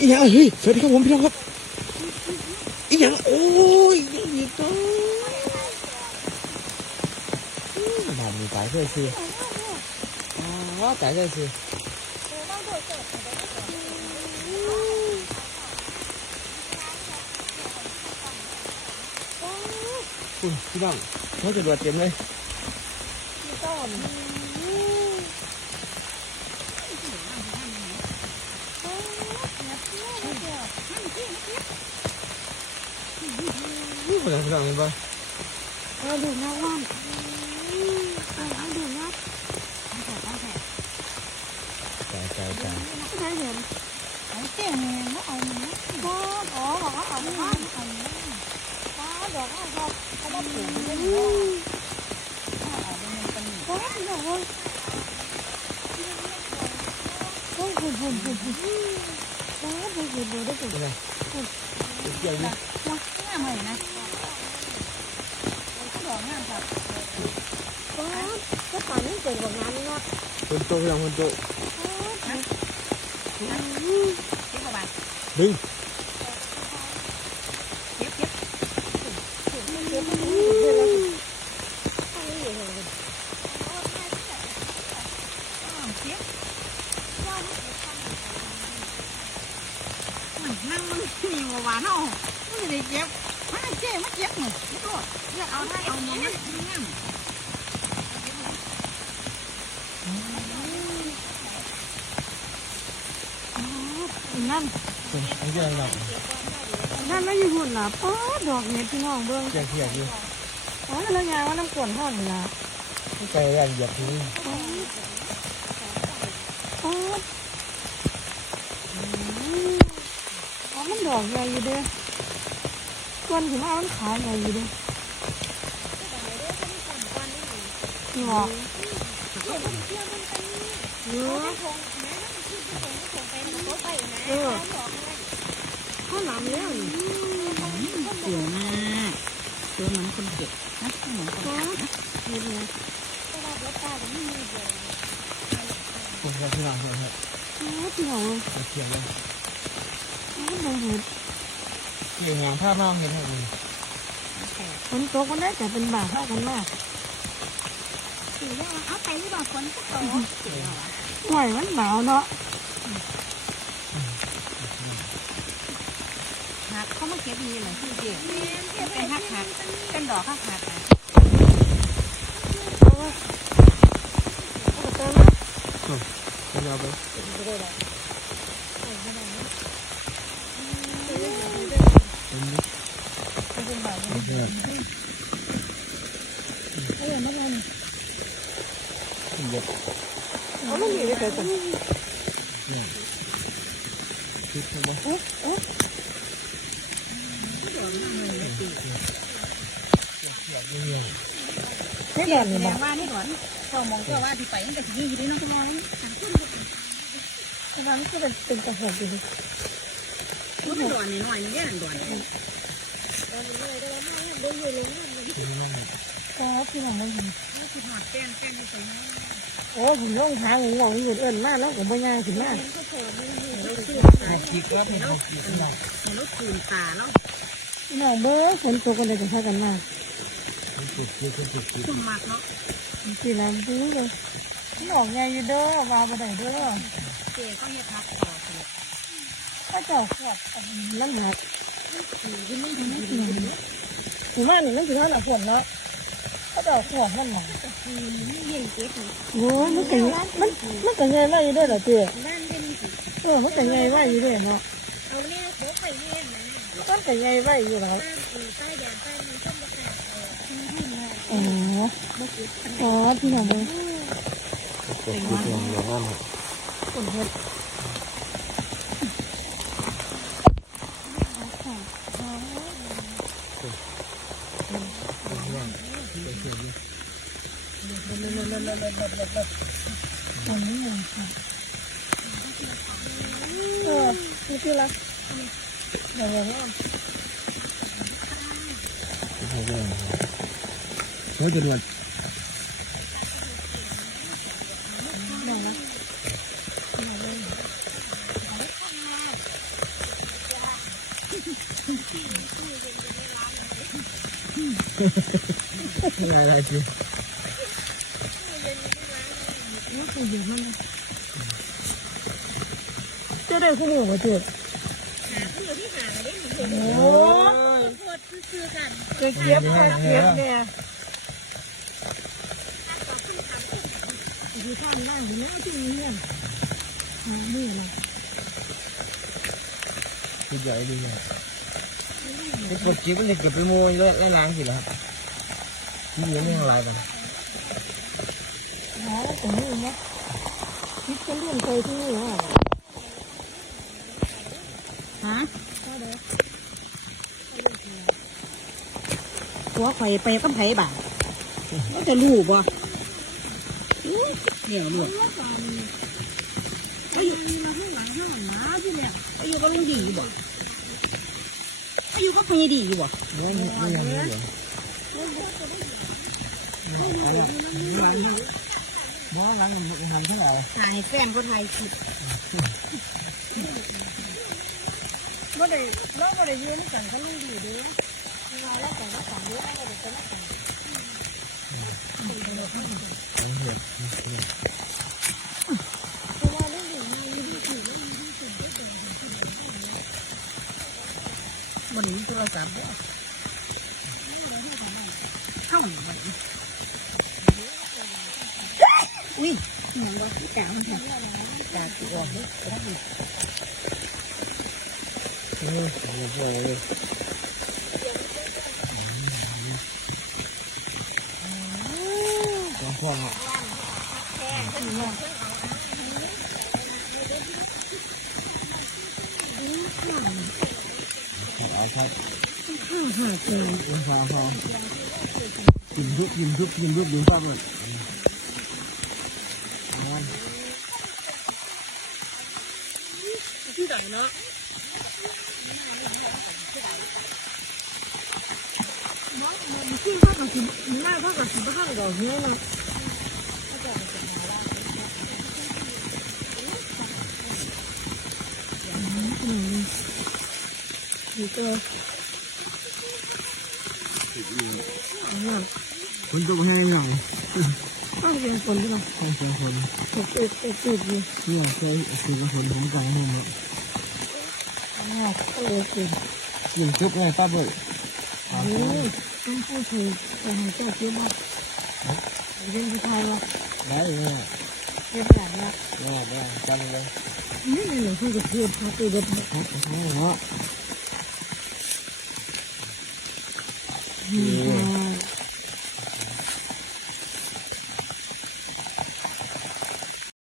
อีหยังเฮ้ยสวัสดีครับผมพี่น้องครับอีหยังโอ้ยอีหยังตัวบ้านมีตายเลยสิอ๋อตายเลยสิคุณพี่น้องเขาจะรวดเต็มเลย นี่เป็นอะไรพี่น้องเห็นปะเราดูนะว่านเราดูนะตายตายตายไม่ได้เห็นไอ้เจ๊เนี่ยไม่เอาเนื้อก็อ๋อบอกว่าเอาเนื้อเอาเนื้อป้าดอกเขาเขาเขามาปลูกเรื่องนี้ก็ไม่ได้เลยโอ้ยหุ่นหุ่นหุ่นหุ่นป้าดูดูดูได้ดูเป็นไงเกี่ยวดิว้าง่ายเลยนะดอกงามครับป้าก็ตอนนี้เกิดแบบนั้นเนาะคนโตพี่น้องคนโตเก็บเข้าไปดึง เก็บเก็บเก็บนั่งมันมีหวานเอาไม่ได้เก็บมาเจ๊มาเก็บหน่อยเก็บหมดเลือกเอาได้เอาเนี้ยนั่งนั่นอันเกี่ยวอะไรนั่นไม่อยู่หุ่นนะป๊อดอกเห็ดพี่น้องเบิ้งเกี่ยวเกี่ยวดิอ๋อแล้วไงว่าน้ำกวนห่อนนี่ละไก่แรงเหยียบทีนี้ป๊อด อ๋อมันดอกใหญ่อยู่เด้กวนถึงว่ามันขายใหญ่อยู่เด้นี่หรอเออเออข้าวหลามเลี้ยงเดี๋ยวมาเดี๋ยวเหมือนคนเก็บนะเหมือนคนป๊อเก็บดเห็นไหมคนครับพี่น้องคนครับป๊อดพี่น้องเกี่ยวเลย มันดอกเห็ดเกี่ยวงานภาพน้องเห็นไหมฝนตกมันได้แต่เป็นบาเท่ากันมากถือว่าเอาไปหรือเปล่าคนก็โตหน่อยมันหนาวเนาะหักเขามาเก็บดีเลยที่เก็บเป็นหักหักเป็นดอกหักหักเพราะว่าเอาไปเติมนะเป็นยาวไป เป็นบาโอเคเออมันมันเหยียบเอาไม่มีเลยแต่เนี่ยคิดใช่ไหมไม่แดงเลยแดงว่านี่ก่อนเจ้ามองเจ้าว่าที่ไปมันก็ที่นี่อยู่ด้วยน้องก็มองแต่ว่ามันก็เป็นเป็นกระหังอยู่มันเป็นดอนหน่อยนี่เนี่ ยดอนก็พี่น้องไม่เห็นคือหอดแป้งแป้งที่ใส่โอ้ผมลงทางหงงอยู่เอิญมากแล้วผมไม่ยากถึงมากหกกีก็เป็นหกกีขึ้นมาเห็นรถคูนตาเนาะพี่น้องเบ้อฝนตกกันเลยกันมากหกกีขึ้นหกกีคุมมากเนาะสีน้ำดูเลยมันออกไงอยู่เด้อวาบ่ได้เด้อเจ๊ก็เฮ็ดพักต่อคือก็เจ้าขวดมันหักที่มันถึงที่ไหนถื อว่านี่มันถือว่าหนักฝนเนาะก็เจ้าขวดมันหนาเย็นเก็บโอ้ยมันก็มันมันก็ไงว่าอยู่ด้วยเหรอเจ๊บ้านเป็นสิเออมันก็ไงว่าอยู่ด้วยเนาะเอาเนี่ยโคไปเยี่ยมนะมันก็ไงว่าอยู่แล้วบ้านอยู่ใต้แดนใต้มันต้นมะขามอ๋ออ๋อพี่น้องเบ้อหกกีเป็นอย่างนั้นคนเฮ็ด ตรงนี้เลยค่ะเออพี่พี่ละเดี๋ยวเราเฮ้ยเป็นไรเดี๋ยวนะ อะไรจีว่าคือเยอะมากเจ้าได้คู่มือมาจุดโอ้โหเก็บเก็บเก็บเก็บเนี่ยดูข้างล่างดูนะที่นี่เนี่ยหามือเราคือใหญ่ดีเนี่ยปกติมันจะเก็บไปมัวแล้วแล้วล้างสิแล้ว หลือไม่ทำลายกันหาตรงนี้นะคิดจะเลื่อนไปที่นี่ว่าฮะหัวไข่ไปกับไผ่บ่าก็จะรู้บ่อุ๊ยเนี่ยลูกอายุอายุก็ยังดีอยู่บ่อายุก็พยดีอยู่บ่ไม่ไม่ยังไม่เหลือ ล้างบ้าล้างมันมันเท่าไหร่ถ่ายแฟนก็ถ่ายคลิปเมื่อใดเมื่อใดยืนกันก็ไม่ดีดีมาแล้วแต่ว่าฝั่งนี้เราจะต้องมันมีโทรศัพท์บ่เข้าไป อุ้ยหนูว่าพี่แก้วค่ะตาตีออกเลยโอ้โหก็พอละเอาครับห้าเจอพอพอกินทุกกินทุกกินทุกดูป้าหมดที่ไหนเนาะมันขึ้นข้าวกับสิบหน้าข้าวกับสิบข้าวกับเนี้ยนะดีเจคุณตัวให้ยังข้าวเป็นคนที่เราห้องเป็นคนถูกติดติดติดอยู่เนี่ยเคยคือเป็นคนผมกลางห้องเนี่ยอ๋อ ก็เลยกินกินทุกไงป้าเบิร์ดอืมต้องพูดถึงแต่ให้เจ้าคิดว่าเรื่องที่ไทยว่าได้เนี่ยเรื่องแบบนี้เนี่ยเนี่ยกันเลยนี่หนูคุยกับเพื่อนเขาตีเด็ดครับผมเนาะอืม